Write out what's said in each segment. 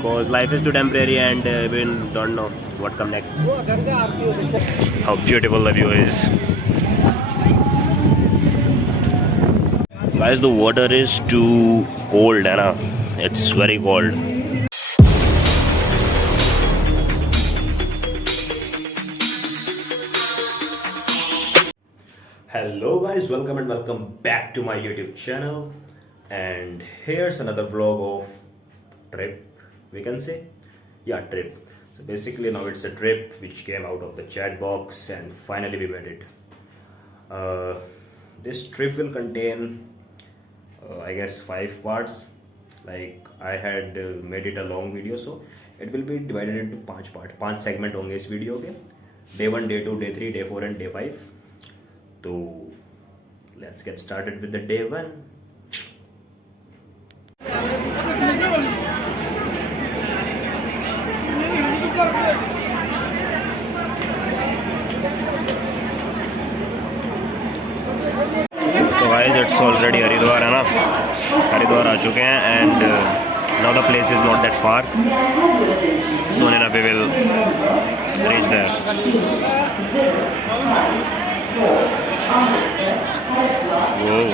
Because life is too temporary and we don't know what come next. How beautiful the view is. Guys, the water is too cold, है ना? It's very cold. Hello guys, welcome back to my YouTube channel. And here's another vlog of trip, we can say. Yeah, trip. So basically now it's a trip which came out of the chat box and finally we made it. This trip will contain I guess 5 parts. Like I had made it a long video, so it will be divided into 5 parts. 5 segment होंगे इस video के. Day 1, Day 2, Day 3, Day 4 and Day 5. So let's get started with the Day 1. So guys, it's already Haridwar है ना. हरिद्वार आ चुके हैं and now the place is not that far. Soon enough we will reach there. Whoa.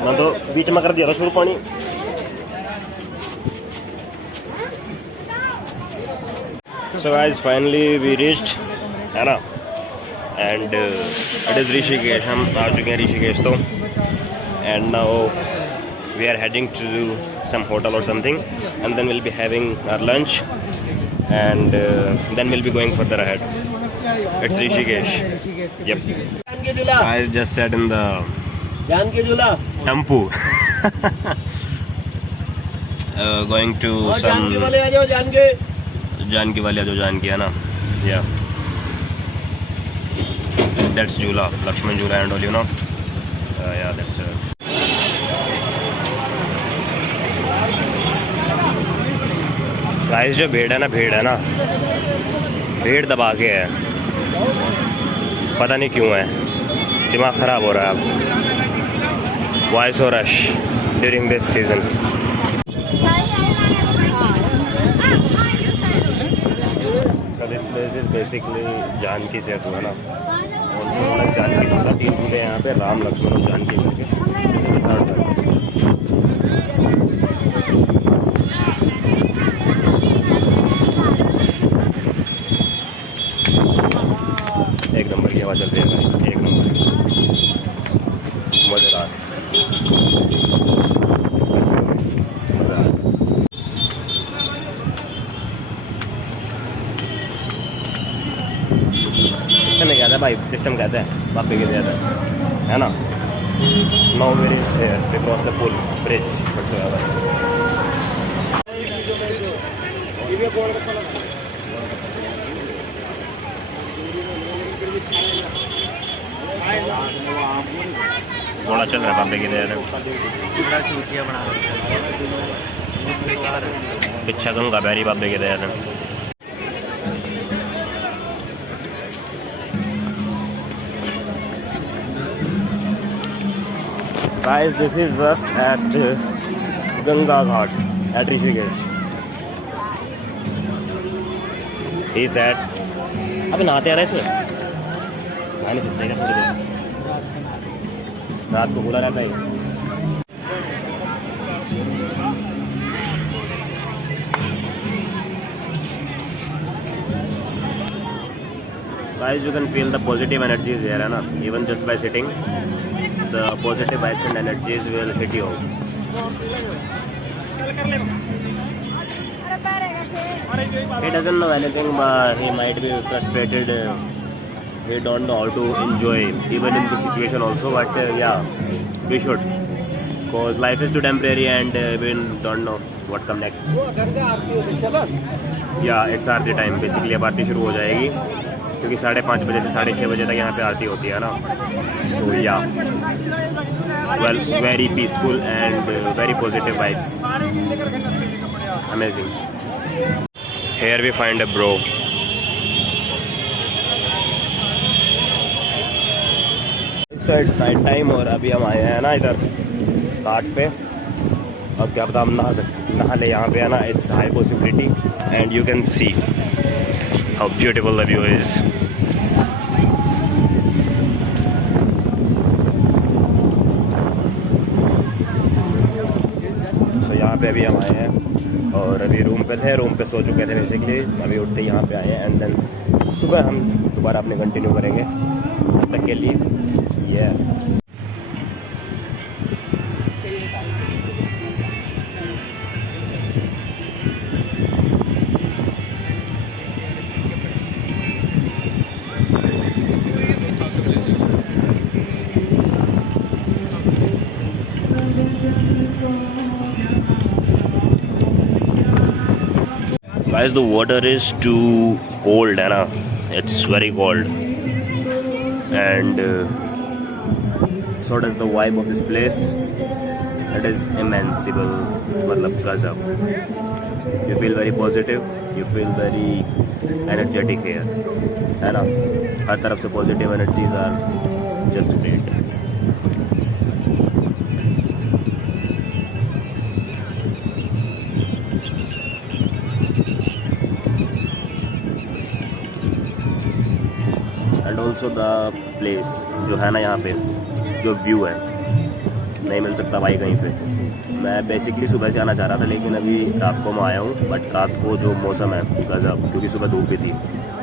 मैं तो बीच में कर दिया था शुरू पानी. So guys, finally we reached, है ना? And it is Rishikesh. हम आ चुके हैं ऋषिकेश तो. And now we are heading to some hotel or something, and then we'll be having our lunch, and then we'll be going further ahead. It's Rishikesh. Yep. I just sat in the tempo. Going to some Janaki वाले जो जानकी है ना. Yeah, that's Jula, Lakshman Jula and all, you know. Yeah, that's guys, जो भीड़ है ना भीड़ दबा के है. पता नहीं क्यों है, दिमाग खराब हो रहा है अब. Why so rush during this season? So this place is basically Janaki सेतु है ना. Also known as जानकी झूला. 3 झूले यहाँ पे, राम लक्ष्मण और जानकी करके. This is the third one. एक नंबर की हवा चल रही है गाइस, एक नंबर. मजेदार. सिस्टम में क्या था भाई, सिस्टम कहते हैं वापस के दिया था, है ना. Now where is here we cross the पुल ब्रिज. घोड़ा चल रहा है बाबे की देर. पीछा गंगा बैरी बाबे की देर. Guys, this is us at Ganga Ghat at Rishikesh. He sad. अबे नहाते आ रहा है इसमें, नहा नहीं सकते क्या थोड़ी देर, रात को खुला रहता है। Guys, you can feel the positive energies here, है ना? Even just by sitting, the positive vibes and energies will hit you. He doesn't know anything, but he might be frustrated. He don't know how to enjoy, even in this situation also. But yeah, we should, because life is too temporary, and we don't know what come next. Yeah, it's Aarti time. Basically, अब आरती शुरू हो जाएगी, क्योंकि 5:30 बजे से 6:30 बजे तक यहाँ पे आरती होती है ना. So yeah, well, very peaceful and very positive vibes. Amazing. Here we find a bro. So it's night time और अभी हम आए हैं ना इधर घाट पे. अब क्या पता हम नहा ले यहाँ पे, है ना. It's high possibility and you can see how beautiful the view is. So यहाँ पे अभी हम आए हैं और अभी रूम पे थे, रूम पे सो चुके थे बेसिकली. अभी उठते यहाँ पे आए हैं एंड देन सुबह हम दोबारा अपने कंटिन्यू करेंगे. तब तक के लिए ये guys, the water is too cold, है ना. It's very cold and so does the vibe of this place. It is immensible, मतलब गजब. You feel very positive, you feel very energetic here, है ना. हर तरफ से positive energies are just great. And also the place जो है ना, यहाँ पे जो व्यू है नहीं मिल सकता भाई कहीं पे. मैं बेसिकली सुबह से आना चाह रहा था, लेकिन अभी रात को मैं आया हूँ. बट रात को जो मौसम है गजब, क्योंकि सुबह धूप भी थी,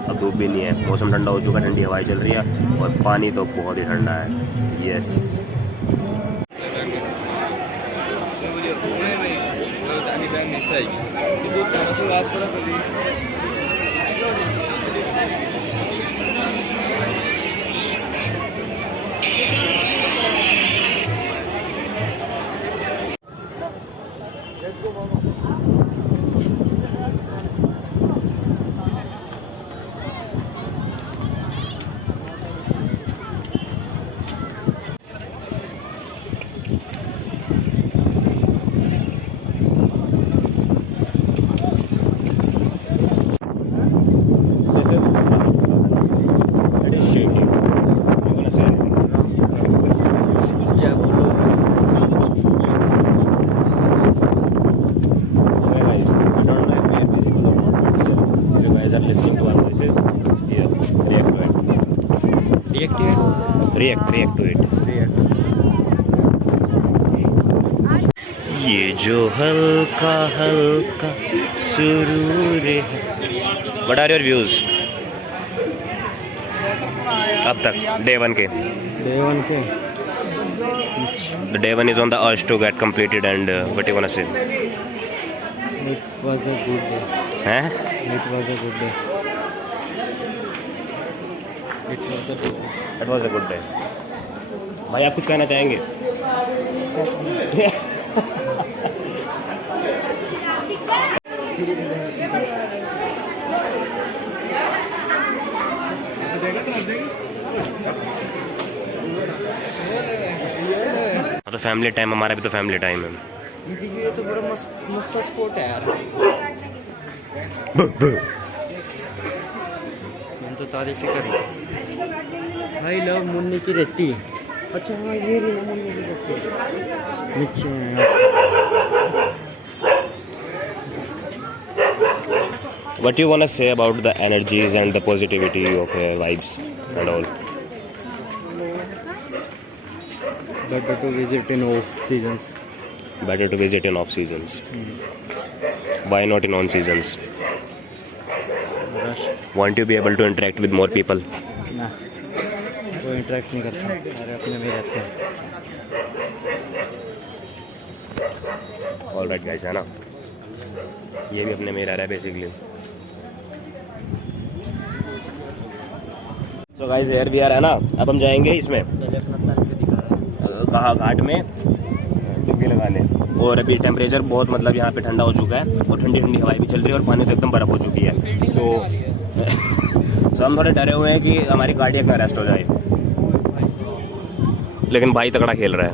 अब धूप भी नहीं है. मौसम ठंडा हो चुका, ठंडी हवाएं चल रही है और पानी तो बहुत ही ठंडा है. यस. React to it. ये जो हल्का हल्का सुरूर है. What are your views? अब तक day 1 के. The day 1 is on the urge to get completed and what do you wanna say? It was a good day. हैं? It was a good day. It was a good day. It was a good day. भाई आप कुछ कहना चाहेंगे? तो family time, हमारा भी तो फैमिली टाइम है. ये तो बड़ा मस्त स्पोर्ट है यार. मैंने तो तारीफ ही करी. भाई लव मुन्नी की रहती. अच्छा हाँ, ये भी मुन्नी की रहती नीचे what you wanna say about the energies and the positivity of vibes and all? Better to visit in off seasons. Better to visit in off seasons. Why not in on seasons? Rush. Want to be able to interact with more people? ना कोई interact नहीं करता, सारे अपने में रहते हैं. All right guys, है ना, ये भी अपने में रह रहा है basically. So guys, here we are, है ना. अब हम जाएंगे इसमें पहले अपना प्लान पे दिखा रहा है. कहाँ घाट में डुबकी लगाने. और अभी टेम्परेचर बहुत मतलब यहाँ पे ठंडा हो चुका है और ठंडी ठंडी हवाएं भी चल रही है और पानी तो एकदम बर्फ़ हो चुकी है. सो हम थोड़े डरे हुए हैं कि हमारी गाड़ी एक अरेस्ट हो जाए, लेकिन भाई तगड़ा खेल रहा है.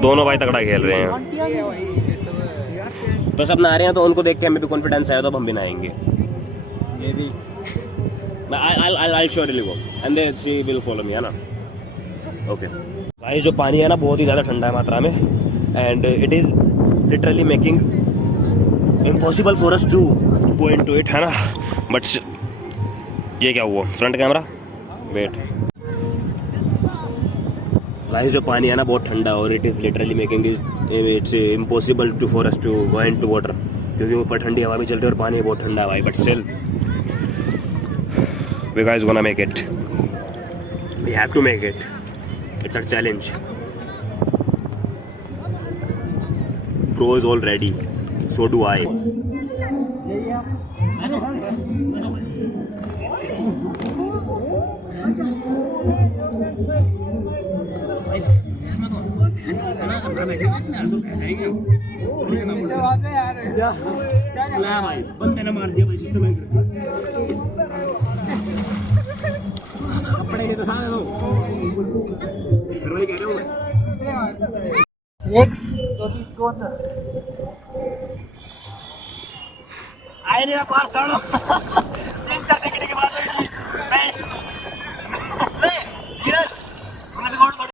दोनों भाई तगड़ा खेल रहे हैं. तो सब नहा रहे हैं तो उनको देख के हमें भी कॉन्फिडेंस आया तो अब हम भी नहाएंगे. Maybe I'll surely go and they three will follow me, है ना. ओके भाई, जो पानी है ना बहुत ही ज़्यादा ठंडा है मात्रा में and it is literally making impossible for us to go into it, है ना. बट ये क्या हुआ फ्रंट कैमरा, वेट गाइस. जो पानी है ना बहुत ठंडा और it is literally making it's impossible to for us to go into water, क्योंकि ऊपर ठंडी हवा भी चल रही है और पानी बहुत ठंडा है भाई. But still we guys gonna make it. We have to make it. It's a challenge. Bro is all ready. So do I. बंदे ने मार दिया भाई सिस्टम कपड़े के तो सारे दो रोई कह रहे हो मैं. एक दो तीन कौन आए रे पार चढ़ो 3-4 सेकंड के बाद मैं धीरज हमें गोड़ थोड़ी.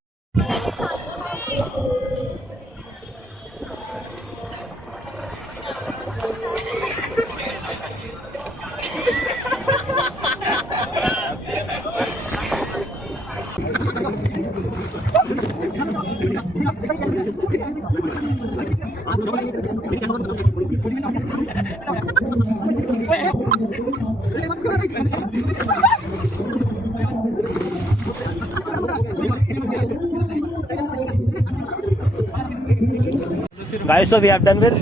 Guys, so we have done with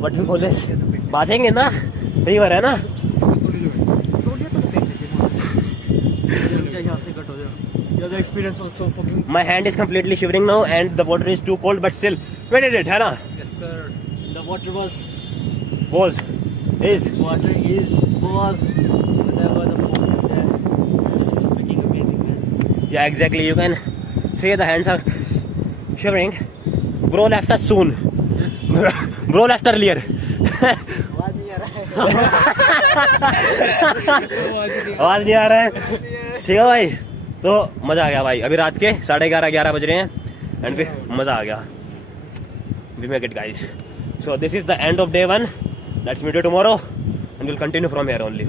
what we call this bathing in the river, है ना. The experience was so fucking. My hand is completely shivering now and the water is too cold, but still we did it, है ना. Yes, sir. The water was Was whatever the phone is there. This is freaking amazing, man. yeah, exactly. You can see the hands are shivering. Bro left us soon. Bro left earlier. आवाज नहीं आ रहा है. आवाज नहीं आ रहा है. ठीक है भाई, तो मजा आ गया भाई. अभी रात के 11:30 बज रहे हैं एंड फिर मजा आ गया. We make it, guys. So this is the end of day 1. Let's meet you tomorrow and we'll continue from here only.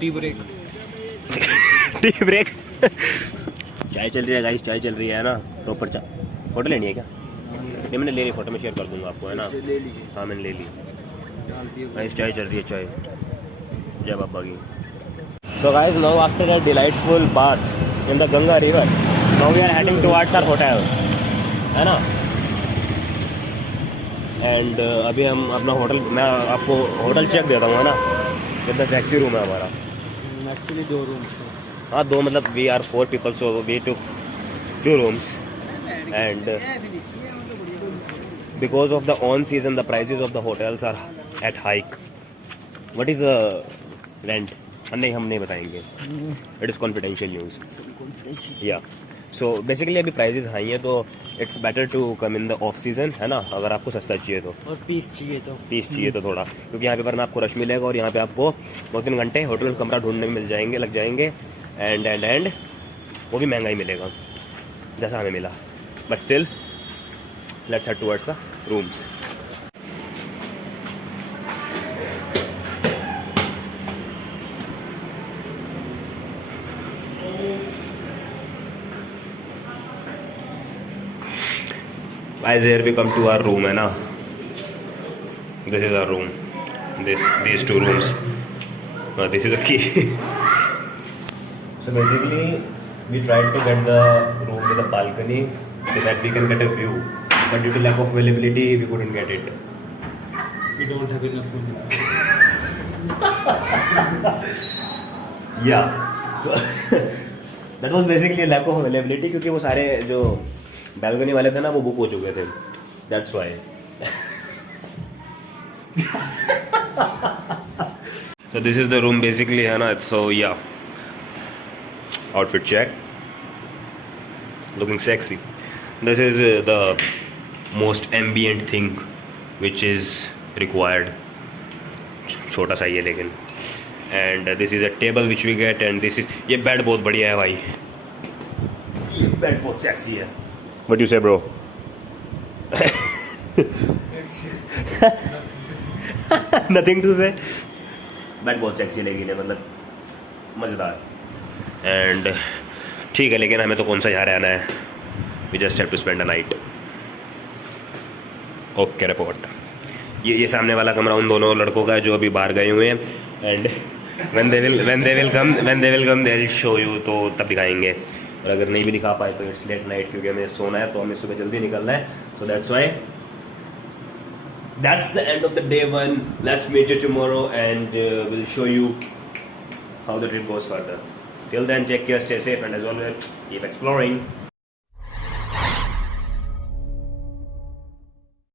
Tea break. Tea break. चाय चल रही है गाइस, चाय चल रही है ना. प्रॉपर चाय. फोटो लेनी है क्या? नहीं, मैंने ले ली फोटो, मैं शेयर कर दूंगा आपको, है ना. हाँ मैंने ले ली गाइस. चाय चल रही है, चाय. जय बाबा की. So guys, now after a delightful bath in the Ganga river, now we are heading towards our hotel, है ना. एंड अभी हम अपना होटल, मैं आपको होटल चेक देता हूँ, है ना. कितना सेक्सी रूम है हमारा. Actually 2 rooms. हाँ 2 मतलब we are 4 people, so we took 2 rooms and because of the on season the prices of the hotels are at hike. What is the rent? नहीं, हम नहीं बताएंगे. It is confidential news. Yeah. So basically अभी prices high हैं तो it's better to come in the off season, है ना. अगर आपको सस्ता चाहिए तो, और पीस चाहिए तो थोड़ा, क्योंकि यहाँ पे वरना आपको रश मिलेगा और यहाँ पे आपको 2-3 घंटे होटल कमरा ढूंढने में लग जाएंगे एंड वो भी महंगा ही मिलेगा जैसा हमें मिला. but still, let's head towards the rooms. Guys, here we come to our room, है ना? This is our room. These two rooms. This is the key. So basically, we tried to get the room with a balcony so that we can get a view. But due to lack of availability, we couldn't get it. We don't have enough money. Yeah. So that was basically lack of availability क्योंकि वो सारे जो balcony वाले थे ना वो book हो चुके थे. That's why. So this is the room basically है ना. So yeah. Outfit check. Looking sexy. This is the most ambient thing which is required. छोटा सा ये लेकिन. And this is a table which we get and this is ये bed बहुत बढ़िया है भाई. Bed बहुत sexy है. What do you say, bro? Nothing to say. Bed बहुत sexy लेकिन है मतलब मज़ेदार. And ठीक है लेकिन हमें तो कौन सा यहाँ रहना है. We just have to spend a night. Okay, report. ये सामने वाला कमरा उन दोनों लड़कों का है जो अभी बाहर गए हुए हैं. And when they will come they will show you. तो तब दिखाएंगे. और अगर नहीं भी दिखा पाए तो it's late night क्योंकि हमें सोना है तो हमें सुबह जल्दी निकलना है. So that's why. That's the end of the day 1. Let's meet you tomorrow and we'll show you how the trip goes further. Till then, take care, stay safe, and as always, keep exploring.